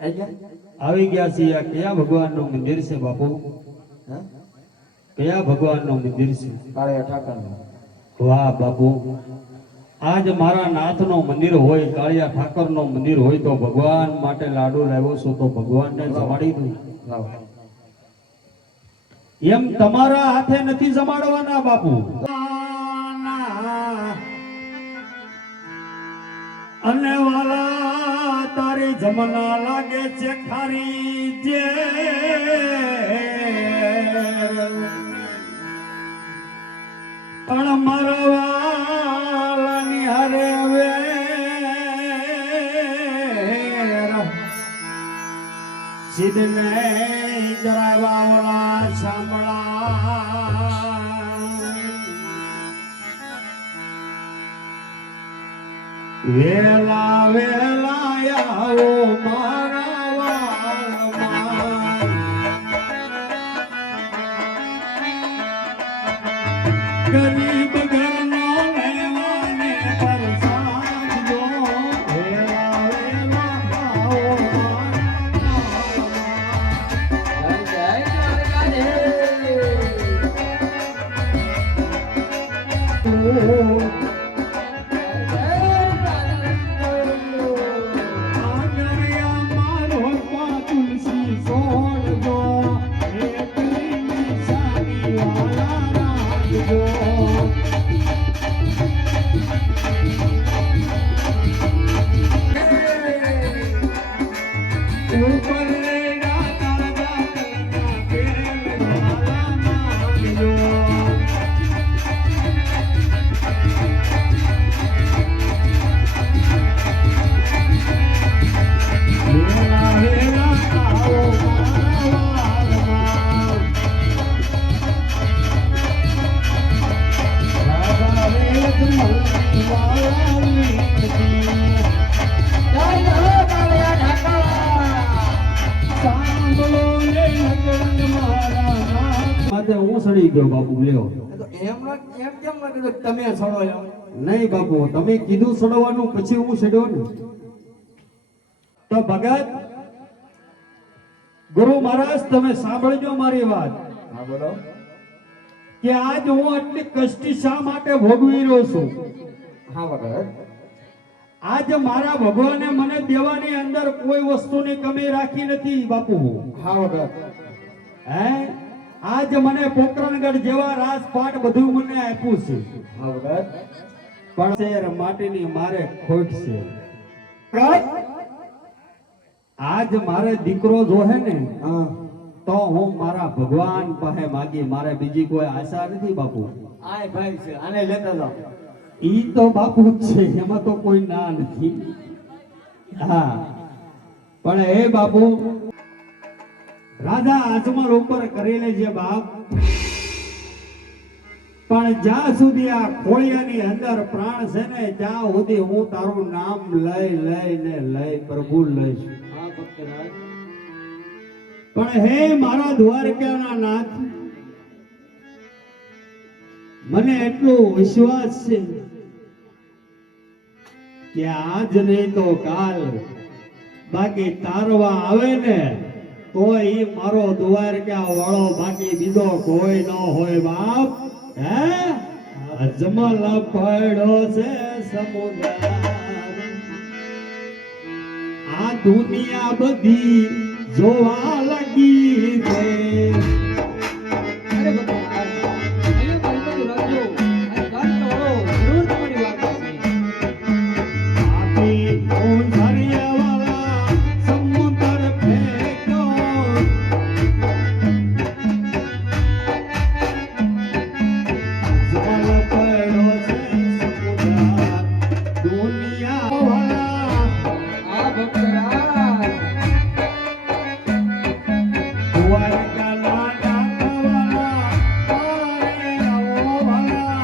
આવી ગયા છીએ આ કયા ભગવાનનું મંદિર છે બાપુ? કયા ભગવાનનું મંદિર છે? કાળિયા ઠાકરનું. વાહ બાપુ, આજ મારા નાથનું મંદિર હોય, કાળિયા ઠાકરનું મંદિર હોય તો ભગવાન માટે લાડુ લાવ્યો છું તો ભગવાનને જમાડી દઉં. એમ તમારા હાથે નથી જમાડવાના બાપુ. અને વાલા તારી જમના લાગે છે ખારી જે પણ મારા વાલાની હારે હવે સિદ્ધને જરા વાવડા સાંભળા વેલા વેલા આવો મારા વાલમાં ગરીબ ઘરનો મહેમાને પરસાદજો વેલા વેલા આવો મારા હું સડી ગયો બાપુ. લ્યો એમ કેમ ના કીધું તમે સડો એમ? નહીં બાપુ, તમે કીધું સડવાનું પછી હું સડ્યો ને. તો ભગત ગુરુ મહારાજ તમે સાંભળજો મારી વાત. હા બોલો. કે આજ હું આટલી કષ્ટી શા માટે ભોગવી રહ્યો છું? હા ભગત. આજ મારા ભગવાને મને દેવાની અંદર કોઈ વસ્તુની કમી રાખી નથી બાપુ. હા ભગત. હે આજ મને પોકરણગઢ જેવા રાજપાટ બધું મને આપ્યું છે. હા ભગત. પણ શેર માટીની મારે ખોટ છે. આજ મારે દીકરો જોહે ને તો હું મારા ભગવાન પાસે માગી, મારે બીજી કોઈ આશા નથી બાપુ. આય ભાઈ છે, આને લેતા જાઓ. ઈ તો બાપુ છે, એમાં તો કોઈ ના નથી. હા પણ હે બાપુ, રાજા આજમલ ઉપર કરી લેજે બાપ, પણ જ્યાં સુધી આ ખોળિયાની અંદર પ્રાણ છે ને ત્યાં સુધી હું તારું નામ લઈ પ્રભુ લઈશ. હા ભક્તરાજ. પણ હે મારા દ્વારકાના નાથ, મને એટલો વિશ્વાસ છે કે આજ નહીં તો કાલ બાકી તારવા આવે ને તો ઈ મારો દ્વારકા વાળો, બાકી બીજો કોઈ ન હોય બાપ. હે અજમલ પડ્યો છે સમુદ્ર, આ દુનિયા બધી જોવા લાગી છે. અરે ભગવાન, અહીંયા મારી બધું રાખજો. આ ગાડી તો વાળો જરૂર તમારી વાત છે. આપી કોણ હરિયાવાળા સમુદ્ર ફેંક્યો, જલ પડ્યો છે સમુદ્ર, દુનિયા વાળા. આ ભક્તરાજ. દ્વારકાના ડાકવાળા, અરે આવો વાળા.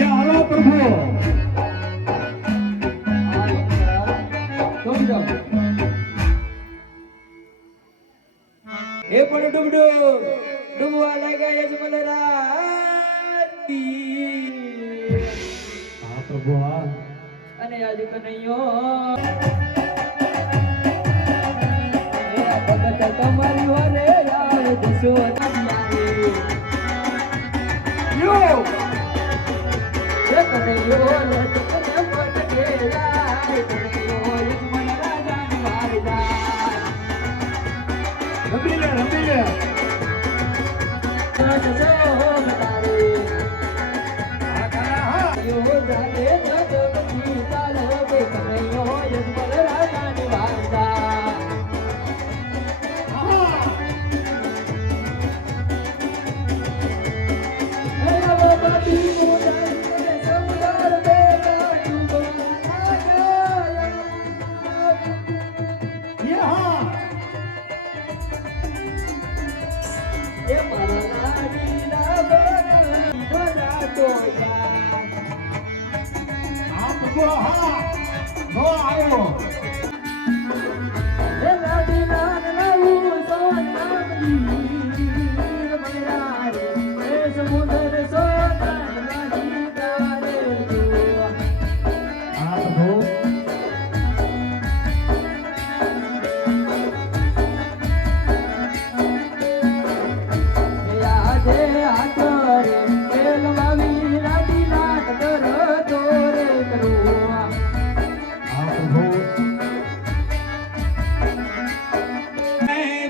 યારો પ્રભુ એ પણ ડૂબડો ડૂબવા લાગ્યા યજમલરાજ. હા પ્રભુ, હા અને આજ કનૈયો એ આ ભગત તમારી વારે આવે જશોદારી યો એ કનૈયો લટકને પટકે જાય કનૈયો યજમાન રાજાની વારે જાય રમી લે જશોદારી આ કલા યો જાને જગતી ચાલે બે કનૈયો યજમાન રાજાની વારે જાય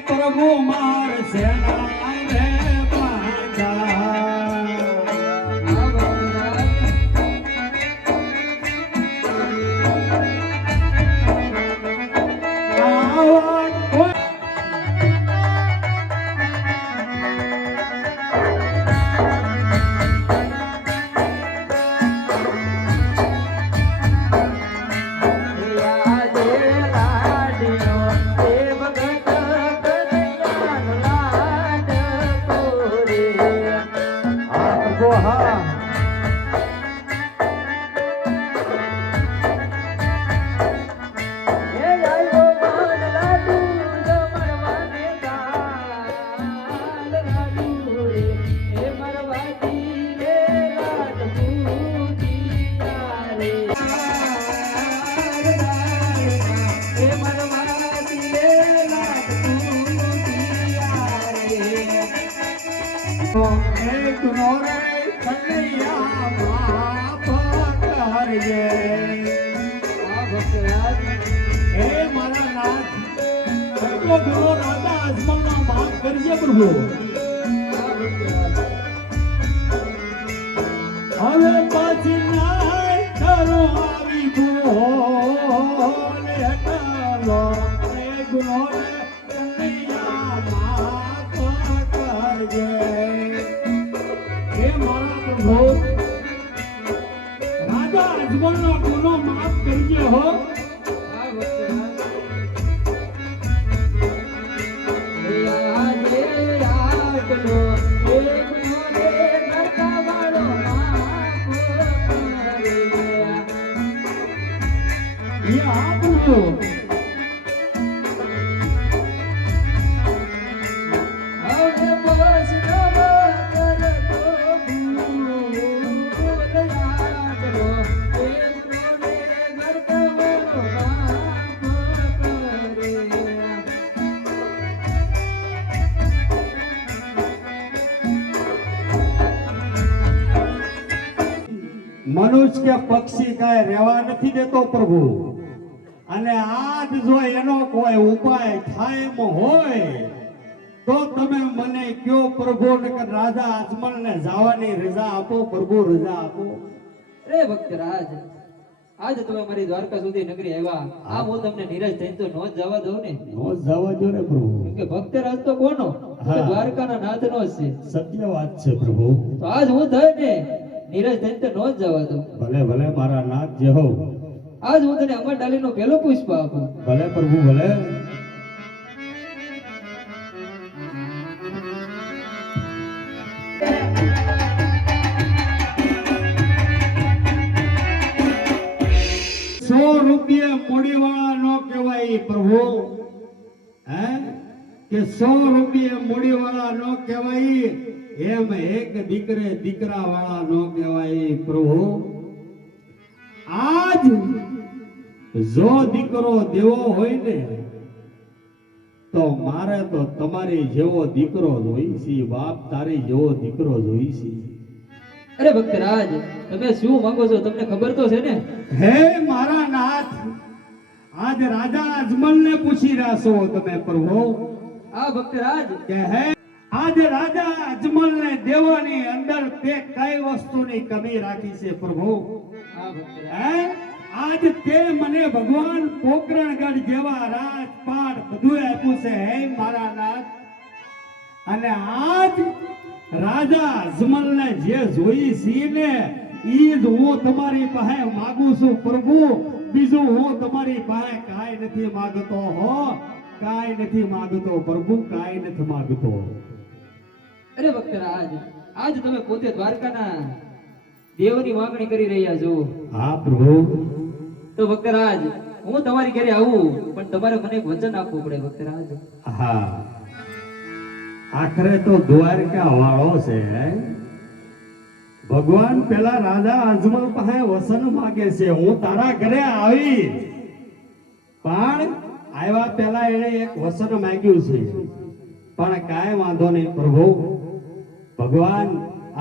પ્રભુ માર સેના રે પાંડા પ્રભુ હવે પાછી નાય તારો આવી બોલે હટાલો એ ગુનો કનૈયા માફ કરજે હે મારા પ્રભુ રાજા અજમલનો ગુનો માફ કરજે હો મનુષ્ય કે પક્ષી કાંઈ રહેવા નથી દેતો પ્રભુ અને આજ જો એનો કોઈ ઉપાય થાય એમ હોય તો તમે મને કયો પ્રભુ નકર રાજા અજમલને જવાની રજા આપો પ્રભુ રજા આપો રે ભક્તરાજ આજ તમે મારી દ્વારકા સુધી નગરી આવ્યા આ હું તમને નીરજ થઈને તો નો જ જવા દઉં ને નો જવા દો ને પ્રભુ કેમ કે ભક્તરાજ તો કોનો દ્વારકાના નાથનો જ છે સત્ય વાત છે પ્રભુ તો આજ હું થાય ને નીરજ થઈને તો નો જ જવા દઉં ભલે ભલે મારા નાથ જે હો આજ હું તને અમર ડાલીનો પહેલો પુષ્પ આપું ભલે પ્રભુ ભલે ₹100 મોડી વાળા નો કહેવાય પ્રભુ હે કે ₹100 મોડી વાળા નો કહેવાય એમ એક દીકરા વાળા નો કહેવાય પ્રભુ આજ જો દીકરો દેવો હોય ને તો મારે તો તમારી જેવો દીકરો જોઈશે બાપ, તારી જેવો દીકરો જોઈશે. અરે ભક્તરાજ, તમે શું માંગો છો તમને ખબર તો છે ને? હે મારા નાથ, આજ રાજા અજમલને પૂછી રહ્યા છો તમે પ્રભુ આ ભક્તરાજ, કે હે આજ રાજા અજમલને દેવાની અંદર તે કઈ વસ્તુની કમી રાખી છે પ્રભુ? આ ભક્તરાજ, હે આજ તે મને ભગવાન પોકરણગઢ જેવા રાજપાટ બધું આપ્યું છે હે મારા નાથ, અને આજ રાજા અજમલને જે જોઈ છે ને ઈ જ હું તમારી પાસે માંગુ છું પ્રભુ. બીજું હું તમારી પાસે કાંઈ નથી માંગતો હો, કાંઈ નથી માંગતો પ્રભુ, કાંઈ નથી માંગતો. અરે ભક્તરાજ, આજ તમે પોતે દ્વારકાના દેવની માંગણી કરી રહ્યા છો. હા પ્રભુ. તો ભક્તરાજ, હું તમારી ઘરે આવું પણ તમારે મને એક વચન આપવું પડે ભક્તરાજ. હા, આખરે તો દ્વારકા વાળો છે હે? ભગવાન પેલા રાજા અજમલ પાસે વસન માંગે છે. હું તારા ઘરે આવી પણ આવ્યા પેલા એને એક વસન માંગ્યું છે, પણ કાંઈ વાંધો નહીં પ્રભુ. ભગવાન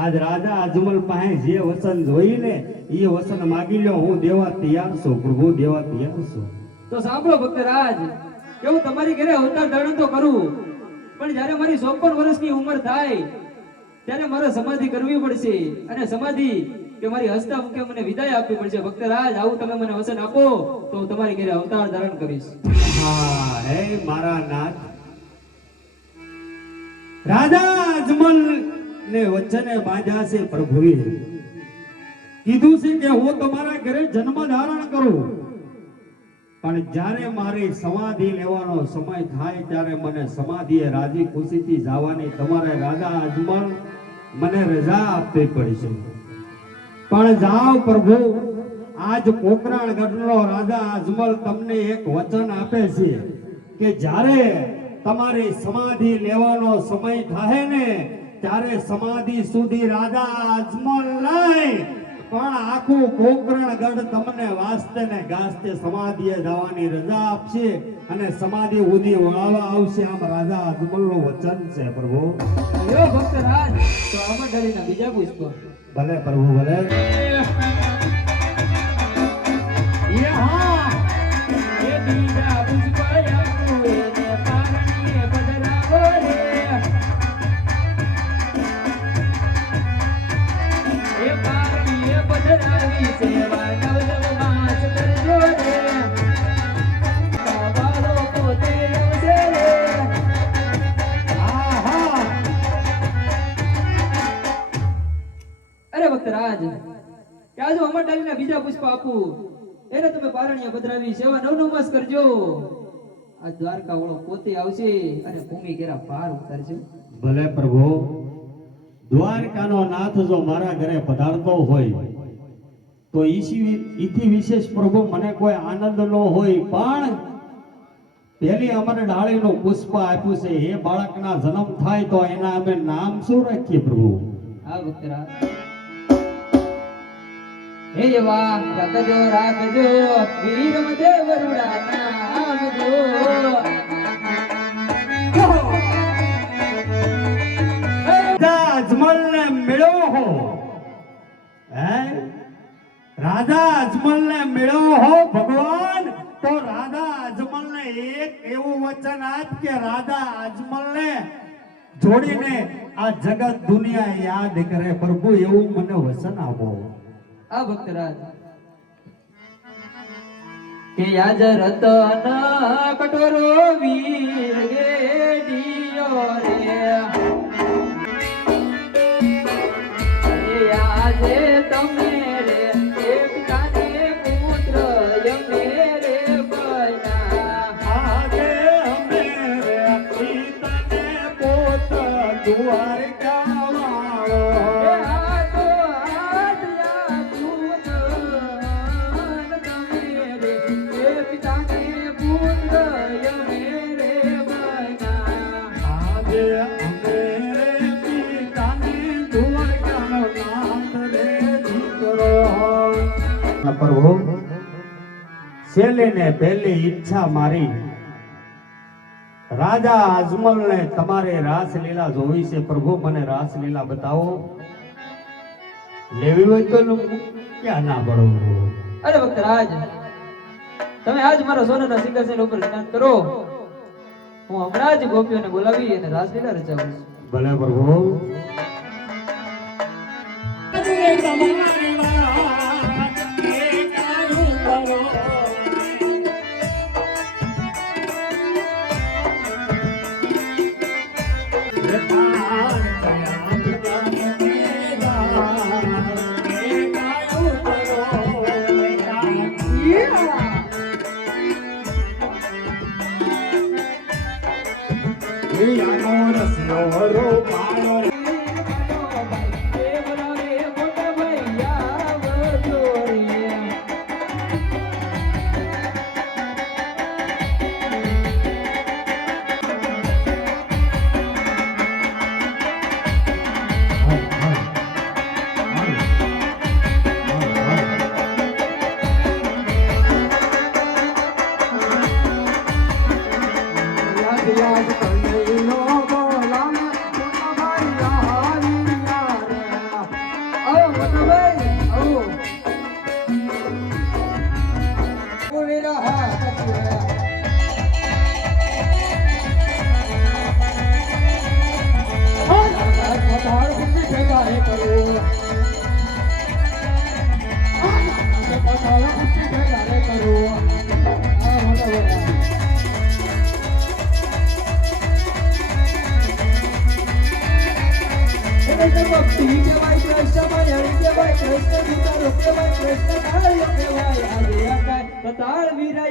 આજ રાજા અજમલ પાસે જે વસન જોઈને એ વસન માગી લ્યો. હું દેવા તૈયાર છું પ્રભુ, દેવા તૈયાર છું. તો સાંભળો ભક્તરાજ, કે હું તમારી ઘરે અવતાર ધારણ તો કરું પણ જ્યારે મારી 54 વર્ષની ઉંમર થાય ત્યારે મારે સમાધિ કરવી પડશે, અને સમાધિ કે મારી હસ્તા મુખે મને વિદાય આપવી પડશે. ભક્તરાજ, આવું તમે મને વચન આપો તો હું તમારી ઘરે અવતાર ધારણ કરીશ. હા હે મારા નાથ, રાજા અજમલ ને વચને બાંધ્યા છે પ્રભુએ. કીધું છે કે હું તમારા ઘરે જન્મ ધારણ કરું, પણ જ્યારે મારી સમાધિ લેવાનો સમય થાય ત્યારે મને સમાધિએ રાજી ખુશીથી જવાની તમારે રાજા અજમલ મને રજા આપવી પડશે. પણ જાઓ પ્રભુ, આજ પોકરણગઢનો રાજા અજમલ તમને એક વચન આપે છે કે જ્યારે તમારી સમાધિ લેવાનો સમય થાય ને ત્યારે સમાધિ સુધી રાજા અજમલ નહીં પણ આખું પોકરણગઢ તમને વાસ્તે ને ગાસ્તે સમાધિએ જવાની રજા આપશે અને સમાધિ ઉધી વળાવવા આવશે. આમ રાજા અજમલનું વચન છે પ્રભુ. યો ભક્તરાજ, તો આમાં ડરીના બીજા પુષ્પ. ભલે પ્રભુ ભલે. એ હા, એ બીજા પુષ્પ આપું એને પારણીએ પધરાવો રે. એ પારણીએ પધરાવી સેવા નવ નવ માસ કરજો રે. બાબાલો પોતે આવશે રે. આહા. અરે ભક્તરાજ, કે આજો અમર ડાલીના બીજા પુષ્પ આપું એને તમે પારણીએ પધરાવી સેવા નવ નવ માસ કરજો. આ દ્વારકા વાળો પોતે આવશે અને ભૂમિ કેરા પાર ઉતારશે. ભલે પ્રભુ. દ્વારકાનો નાથ જો મારા ઘરે પધારતો હોય તો ઈથી વિશેષ પ્રભુ મને કોઈ આનંદ ન હોય, પણ પેલી અમર ડાળીનું પુષ્પ આપ્યું છે. એ બાળકના જન્મ થાય તો એના અમે નામ શું રાખીએ પ્રભુ? આ ભક્તરાજ, હે એવા રાખજો રાખજો વીર દેવ વરુડા નામ જો. રાજા અજમલને મળ્યો હો, હે રાજા અજમલને મળ્યો હો ભગવાન, તો રાજા અજમલને એક એવું વચન આપ કે રાજા અજમલને જોડીને આ જગત દુનિયા યાદ કરે પ્રભુ, એવું મને વચન આપો. આ ભક્તરાજ, કે યાજ રતન કટોરો વીર ગેડિયો રે. આજે તમે રે એક કાને પુત્ર યમે રે બના. આજે અમે રે પિતાને પુત્ર દ્વારકા વાળો. એ આ તો આજ આપું તમે રે એક કાને પુત્ર યમે રે બના. આજે અમે રે પિતાને દ્વારકાનો નાથ રે દીકરો. પ્રભુ છેલ્લી ને પહેલી ઈચ્છા મારી રાજા અજમલને તમારે રાસલીલા જોવી છે પ્રભુ, મને રાસલીલા બતાવો. લેવી હોય તો લઉં, ક્યાં ના પડવું. અરે ભક્તરાજ, તમે આજ મારા સોનાના સિંહાસન ઉપર સ્નાન કરો. હું હમણાં જ ગોપીઓને બોલાવી અને રાસલીલા રચાવું છું. ભલે પ્રભુ. તાળ વીરા